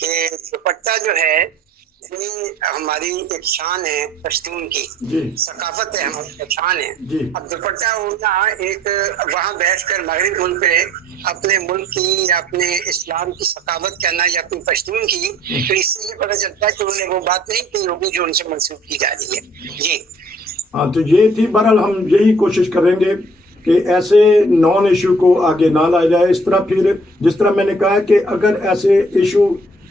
کہ دوپٹہ جو ہے یہ ہماری ایک شان ہے پشتون کی، جی ثقافت ہے، ہماری شان ہے۔ جی اب دوپٹہ اڑنا ایک وہاں بیٹھ کر مغرب ملک پہ اپنے ملک کی یا اپنے اسلام کی ثقافت کہنا یا اپنی پشتون کی، تو اس سے یہ پتہ چلتا ہے کہ انہوں نے وہ بات نہیں کی ہوگی جو ان سے منسوخ کی جا رہی ہے۔ جی ہاں، تو یہ تھی بہرحال ہم یہی کوشش کریں گے کہ ایسے نان ایشو کو آگے نہ لایا جائے۔ اس طرح پھر جس طرح میں نے کہا کہ اگر ایسے ایشو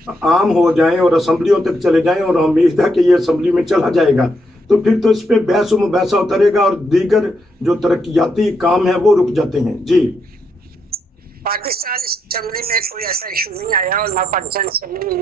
عام ہو جائیں اور اسمبلیوں تک چلے جائیں، اور امید ہے کہ یہ اسمبلی میں چلا جائے گا، تو پھر تو اس پہ بحث و مباحثہ ہوتا رہے گا اور دیگر جو ترقیاتی کام ہیں وہ رک جاتے ہیں۔ جی پاکستان اسمبلی میں کوئی ایسا ایشو نہیں آیا، اور نہ پاکستان اسمبلی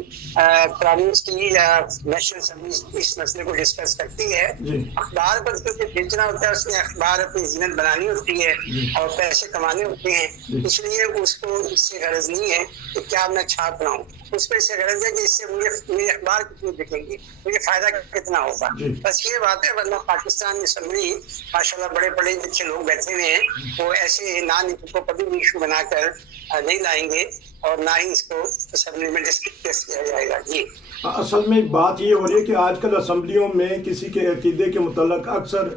پرائمس کی یا نیشنل اسمبلی اس مسئلے کو ڈسکس کرتی ہے۔ جی اخبار پر کیونکہ بیچنا ہوتا ہے، اس میں اخبار اپنی زینت بنانی ہوتی ہے اور پیسے کمانے ہوتے ہیں، اس لیے اس کو اس سے غرض نہیں ہے کہ کیا میں چھاپ رہا ہوں، اس پہ سے غرض ہے کہ اس سے مجھے میرے اخبار کتنے بکیں گے، مجھے فائدہ کتنا ہوگا، بس یہ بات ہے۔ ورنہ پاکستان اسمبلی ماشاءاللہ بڑے بڑے اچھے لوگ بیٹھے ہوئے ہیں، وہ ایسے نان ایشو کو کبھی بھی ایشو بنا کر نہیں لائیں گے، اور نہ ہی اس کو اسمبلی میں ڈسکس کیا جائے گا۔ جی اصل میں بات یہ ہو رہی ہے کہ آج کل اسمبلیوں میں کسی کے عقیدے کے متعلق اکثر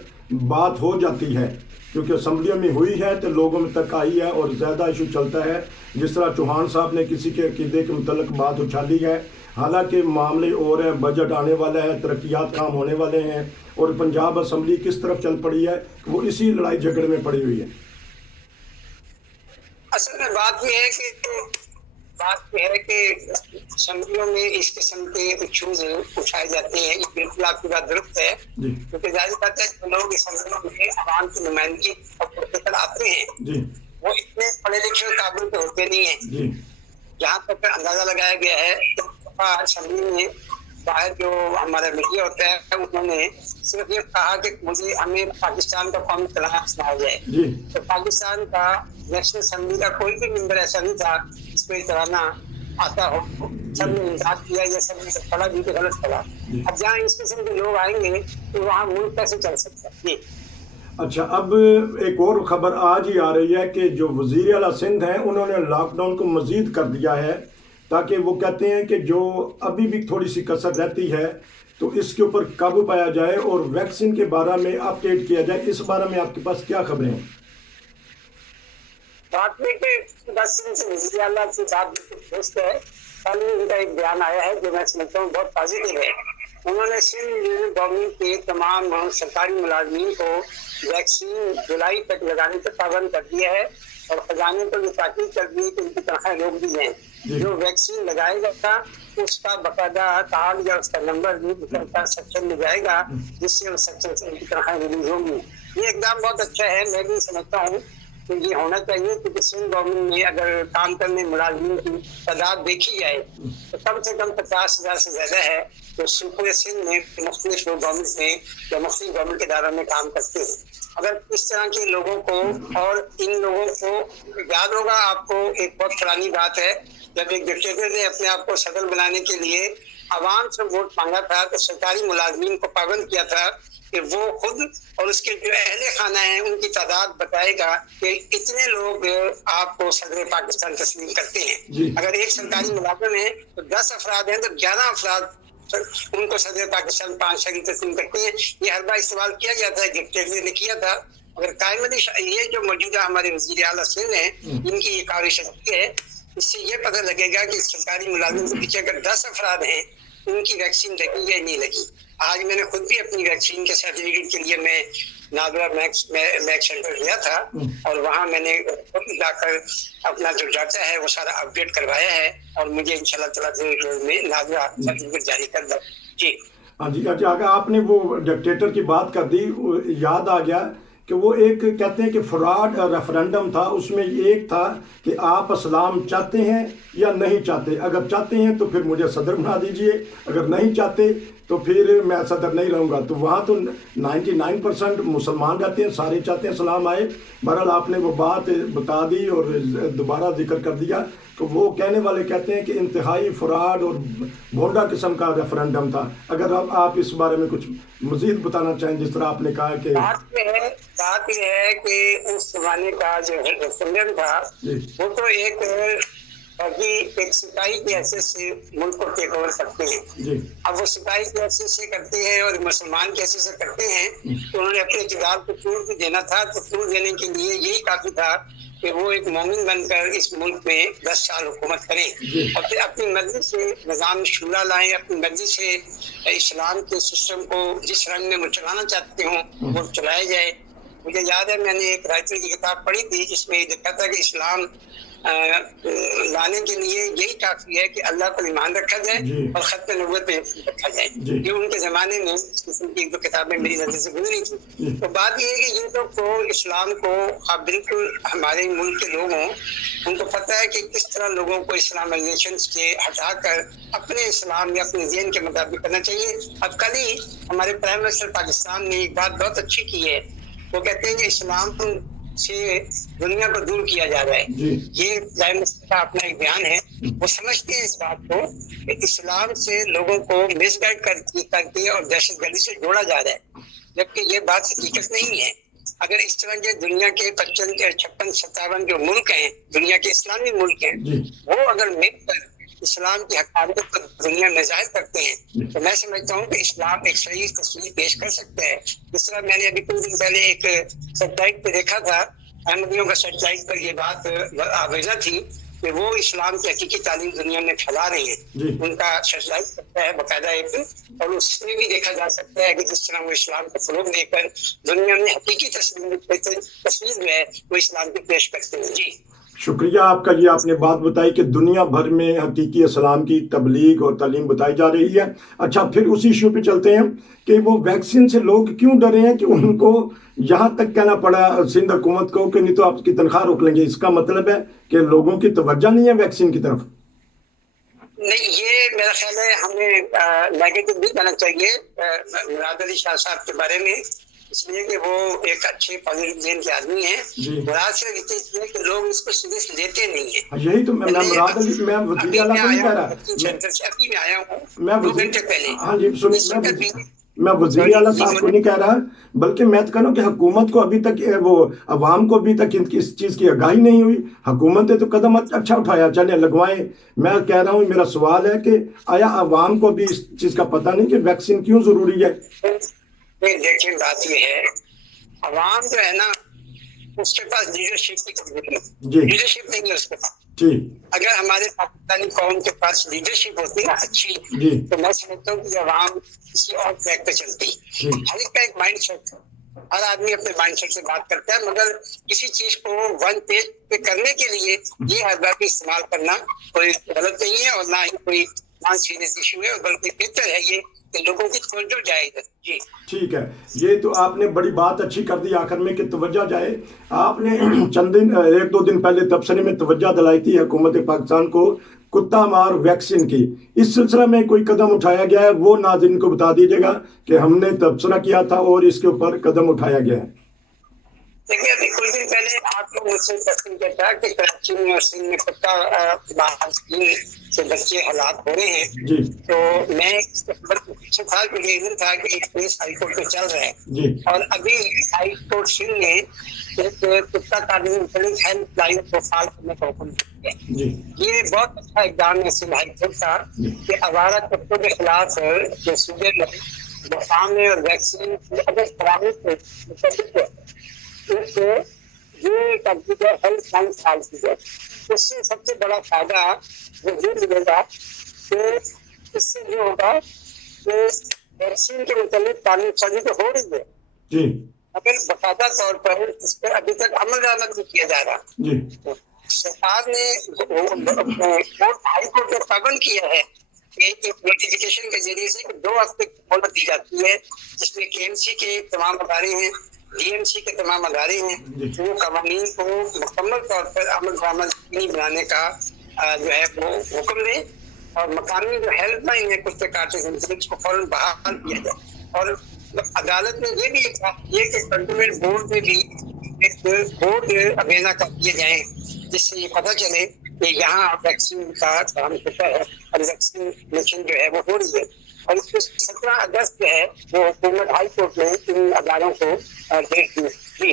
بات ہو جاتی ہے، کیونکہ اسمبلیوں میں ہوئی ہے تو لوگوں میں تک آئی ہے اور زیادہ ایشو چلتا ہے۔ جس طرح چوہان صاحب نے کسی کے عقیدے کے متعلق بات اچھالی ہے، حالانکہ معاملے اور ہیں، بجٹ آنے والا ہے، ترقیات کام ہونے والے ہیں، اور پنجاب اسمبلی کس طرف چل پڑی ہے، وہ اسی لڑائی جھگڑے میں پڑی ہوئی ہے۔ اصل میں بات یہ ہے کہ اسمبلیوں میں اس قسم کے ایشوز اٹھائے جاتے ہیں، یہ بالکل آپ کی بات درست ہے، کیونکہ ظاہر بات ہے کہ لوگ اسمبلیوں میں عوام کی نمائندگی اور آتے ہیں، وہ اتنے پڑھے لکھے قابل تو ہوتے نہیں ہیں۔ جہاں تک اندازہ لگایا گیا ہے اسمبلی میں باہر جو ہمارا میڈیا ہوتا ہے، انہوں نے صرف یہ کہا کہ مجھے ہمیں پاکستان کا قومی کلام سنایا جائے، تو پاکستان کا نیشنل اسمبلی کا کوئی بھی ممبر ایسا نہیں تھا جس پہ ترانہ آتا ہو، سب نے انکار کیا، یہ سب نے پڑھا بھی تو غلط پڑھا۔ اب جہاں اس قسم کے لوگ آئیں گے تو وہاں ملک کیسے چل سکتا ہے؟ اچھا، اب ایک اور خبر آج ہی آ رہی ہے کہ جو وزیر اعلیٰ سندھ ہیں انہوں نے لاک ڈاؤن کو مزید کر دیا ہے، تاکہ وہ کہتے ہیں کہ جو ابھی بھی تھوڑی سی کسر رہتی ہے تو اس کے اوپر قابو پایا جائے اور ویکسین کے بارے میں اپ ڈیٹ کیا جائے۔ اس بارے میں آپ کے پاس کیا خبریں ہیں؟ بات یہ کہ بس سے وزیر اعلیٰ کی بات بالکل درست ہے۔ کل ان کا ایک بیان آیا ہے جو میں سمجھتا ہوں بہت پازیٹیو ہے۔ انہوں نے سندھ گورنمنٹ کے تمام سرکاری ملازمین کو ویکسین جولائی تک لگانے پر پابند کر دیا ہے، اور خزانے کو یہ تاکید کر دی کہ ان کی تنخواہیں روک دی جائیں۔ جو ویکسین لگائے گا اس کا باقاعدہ کارڈ یا اس کا نمبر بھی سیکشن میں جائے گا، جس سے اس سیکشن سے ان کی تنخواہیں ریلیز ہوں گی۔ یہ اقدام بہت اچھا ہے، میں بھی سمجھتا ہوں کہ یہ ہونا چاہیے، کیونکہ سندھ گورنمنٹ میں اگر کام کرنے ملازمین کی تعداد دیکھی جائے تو کم سے کم 50,000 سے زیادہ ہے، جو صوبے سندھ میں مختلف گورنمنٹ میں یا مختلف گورنمنٹ کے اداروں میں کام کرتے ہیں۔ اگر اس طرح کے لوگوں کو، اور ان لوگوں کو یاد ہوگا آپ کو ایک بہت پرانی بات ہے، جب ایک ڈکٹیٹر نے اپنے آپ کو صدر بنانے کے لیے عوام سے ووٹ مانگا تھا تو سرکاری ملازمین کو پابند کیا تھا کہ وہ خود اور اس کے جو اہل خانہ ہیں ان کی تعداد بتائے گا کہ اتنے لوگ آپ کو صدر پاکستان تسلیم کرتے ہیں۔ اگر ایک سرکاری ملازم ہے تو 10 افراد ہیں تو 11 افراد ان کو صدر پاکستان 5 تسلیم کرتے ہیں۔ یہ ہر بار استعمال کیا جاتا ہے، ڈکٹیٹر نے کیا تھا۔ اگر قائم یہ جو موجودہ ہمارے وزیر اعلیٰ سندھ ہیں ان کی یہ کاوش ہے، اس سے یہ پتہ لگے گا کہ سرکاری ملازم کے پیچھے اگر 10 افراد ہیں ان کی ویکسین لگی یا نہیں لگی۔ آج میں نے خود بھی اپنی ویکسین کے سرٹیفکیٹ کے لیے میں نادرا میکس سینٹر گیا تھا، اور وہاں میں نے خود جا کر اپنا جو ڈاٹا ہے وہ سارا اپڈیٹ کروایا ہے، اور مجھے انشاءاللہ تعالیٰ میں نادرا سرٹیفکیٹ جاری کر دوں۔ جی ہاں جی، اگر آپ نے وہ ڈکٹیٹر کی بات کر دی، یاد آ گیا کہ وہ ایک کہتے ہیں کہ فراڈ ریفرینڈم تھا، اس میں ایک تھا کہ آپ اسلام چاہتے ہیں یا نہیں چاہتے، اگر چاہتے ہیں تو پھر مجھے صدر بنا دیجئے، اگر نہیں چاہتے تو پھر میں صدر نہیں رہوں گا۔ تو وہاں تو 99% مسلمان رہتے ہیں، سارے چاہتے ہیں اسلام آئے۔ بہرحال آپ نے وہ بات بتا دی اور دوبارہ ذکر کر دیا کہ وہ کہنے والے کہتے ہیں کہ انتہائی فراڈ اور بھونڈا قسم کا ریفرینڈم تھا۔ اگر آپ اس بارے میں کچھ مزید بتانا چاہیں، جس طرح آپ نے کہا کہ بات یہ ہے کہ اس زمانے کا جو ریفرینڈم تھا وہ تو ایک باقی ایک سپاہی کی حیثیت سے ملک کو ٹیک اوور کرتے ہیں. اب وہ سپاہی کی حیثیت سے کرتے ہیں اور مسلمان کی حیثیت سے کرتے ہیں تو انہوں نے اپنے اقتدار کو توڑ بھی دینا تھا. تو توڑ دینے کے لیے یہی کافی تھا کہ وہ ایک مومن بن کر اس ملک میں 10 سال حکومت کریں اور پھر اپنی مرضی سے نظام شورا لائیں, اپنی مرضی سے اسلام کے سسٹم کو جس رنگ میں وہ چلانا چاہتے ہوں وہ چلایا جائے. مجھے یاد ہے میں نے ایک رائٹر کی کتاب پڑھی تھی جس میں یہ لکھا تھا کہ اسلام لانے کے لیے یہی کافی ہے کہ اللہ پر ایمان رکھا جائے اور ختم نبوت پہ رکھا جائے. یہ ان کے زمانے میں اس قسم کی ایک دو کتابیں میری نظر سے گزری تھی. تو بات یہ ہے کہ یہ لوگ کو اسلام کو بالکل ہمارے ملک کے لوگ ہوں ان کو پتہ ہے کہ کس طرح لوگوں کو اسلامائزیشن سے ہٹا کر اپنے اسلام یا اپنے ذہن کے مطابق کرنا چاہیے. اب کل ہی ہمارے پرائم منسٹر پاکستان نے ایک بات بہت اچھی کی ہے. وہ کہتے ہیں کہ اسلام سے دنیا کو دور کیا جا رہا ہے. یہ پرائم منسٹر کا اپنا ایک بیان ہے. وہ سمجھتے ہیں اس بات کو کہ اسلام سے لوگوں کو مس گائڈ کر کے اور دہشت گردی سے جوڑا جا رہا ہے, جبکہ یہ بات حقیقت نہیں ہے. اگر اس طرح کے دنیا کے 56-57 جو ملک ہیں, دنیا کے اسلامی ملک ہیں, وہ اگر مل کر اسلام کی حقانیت کو دنیا میں ظاہر کرتے ہیں تو میں سمجھتا ہوں کہ اسلام ایک صحیح تصویر پیش کر سکتا ہے. جس طرح میں نے ابھی کچھ دن پہلے ایک سیٹلائٹ پہ دیکھا تھا, احمدیوں کا سیٹلائٹ پر یہ بات آویزہ تھی کہ وہ اسلام کی حقیقی تعلیم دنیا میں پھیلا رہے ہیں. ان کا سیٹلائٹ کرتا ہے باقاعدہ ایک, اور اس میں بھی دیکھا جا سکتا ہے کہ جس طرح وہ اسلام کو فروغ دے کر دنیا میں حقیقی تصویر جو ہے وہ اسلام کی پیش کرتے ہیں. جی شکریہ آپ کا. یہ آپ نے بات بتائی کہ دنیا بھر میں حقیقی اسلام کی تبلیغ اور تعلیم بتائی جا رہی ہے. اچھا, پھر اسی ایشو پہ چلتے ہیں کہ وہ ویکسین سے لوگ کیوں ڈرے ہیں کہ ان کو یہاں تک کہنا پڑا سندھ حکومت کو کہ نہیں تو آپ کی تنخواہ روک لیں گے. اس کا مطلب ہے کہ لوگوں کی توجہ نہیں ہے ویکسین کی طرف. نہیں, یہ میرا خیال ہے ہمیں نیگیٹو بھی کرنا چاہیے مراد علی شاہ صاحب کے بارے میں, اس لیے کہ وہ ایک اچھے پازیٹو ذہن کے آدمی ہیں. مراد سے یہ ہے کہ لوگ اس کو سیریس لیتے نہیں ہیں. یہی تو میں مراد علی, میں وزیر اعلیٰ کو نہیں کہہ رہا, ابھی میں آیا ہوں میں 2 گھنٹے پہلے. ہاں جی سنیے, میں وزیر اعلیٰ صاحب کو نہیں کہہ رہا, بلکہ میں تو کہہ رہا ہوں کہ حکومت کو ابھی تک وہ عوام کو ابھی تک اس چیز کی آگاہی نہیں ہوئی. حکومت نے تو قدم اچھا اٹھایا, چلے لگوائیں. میں کہہ رہا ہوں, میرا سوال ہے کہ آیا عوام کو بھی اس چیز کا پتہ نہیں کہ ویکسین کیوں ضروری ہے؟ دیکھیں بات یہ ہے, عوام جو ہے نا اس کے پاس لیڈرشپ کی ضرورت ہے. لیڈرشپ نہیں ہے اس کے پاس. اگر ہمارے پاکستانی قوم کے پاس لیڈرشپ ہوتی نا اچھی, تو میں سمجھتا ہوں کہ عوام کسی اور ٹریک پہ چلتی. ہر ایک کا ایک مائنڈ سیٹ ہے, ہر آدمی اپنے مائنڈ سیٹ سے بات کرتا ہے, مگر کسی چیز کو ون پیج پہ کرنے کے لیے یہ ہر کا استعمال کرنا کوئی غلط نہیں ہے اور نہ ہی کوئی نان سیریس ایشو ہے, بلکہ بہتر ہے یہ کہ لوگوں کی توجہ جائے ادھر. جی ٹھیک ہے, یہ تو آپ نے بڑی بات اچھی کر دی آخر میں کہ توجہ جائے. آپ نے چند دن 1-2 دن پہلے تبصرے میں توجہ دلائی تھی حکومت پاکستان کو کتا مار ویکسین کی. اس سلسلہ میں کوئی قدم اٹھایا گیا ہے؟ وہ ناظرین کو بتا دیجیے گا کہ ہم نے تبصرہ کیا تھا اور اس کے اوپر قدم اٹھایا گیا ہے. دیکھیے, ابھی کچھ دن پہلے آپ لوگ مجھ سے تسلیم کیا تھا کہ کراچی میں اور سندھ میں کتا سے بچے ہلاک ہو رہے ہیں. تو میں پیچھے تھا کہ یہ تھا کہ ایک کیس ہائی کورٹ پہ چل رہا ہے, اور ابھی ہائی کورٹ سندھ نے ایک کتا تعلیم ہیلپ لائن کو فعال کرنے کا حکم دیا ہے. یہ بہت اچھا اقدام ہے سندھ ہائی کورٹ کا کہ آوارہ کتوں کے خلاف جو صوبے میں مقام اور ویکسین اگر فراہمی سے متعلق ہے اس سے یہ کمپیوٹر ہیلتھ لائن فعال کی جائے. اس سے سب سے بڑا فائدہ یہ ملے گا کہ اس سے یہ ہوگا کہ ویکسین کے متعلق تعلیم سازی تو ہو رہی ہے مگر باقاعدہ طور پر اس پر ابھی تک عمل درآمد نہیں کیا جا رہا. سرکار نے ہائی کورٹ نے پابند کیا ہے کہ ایک نوٹیفیکیشن کے ذریعے سے 2 ہفتے کی مہلت دی جاتی ہے جس میں KMC کے تمام ادارے ہیں, DMC کے تمام ادارے ہیں, وہ قوانین کو مکمل طور پر عمل درآمد بنانے کا جو ہے وہ حکم دیں, اور مقامی جو ہیلپ لائن ہے کتے کاٹے اس کو فوراً بحال کیا جائے. اور عدالت نے یہ بھی یہ کہ کنٹرولمنٹ بورڈ میں بھی ایک بورڈ ابینا کر دیے جائیں جس سے یہ پتہ چلے کہ یہاں ویکسین کا کام ہوتا ہے اور ویکسینیشن جو ہے وہ ہو رہی ہے. اور اس کو 17 اگست جو ہے وہ حکومت ہائی کورٹ میں ان اداروں کو ڈیٹ دی.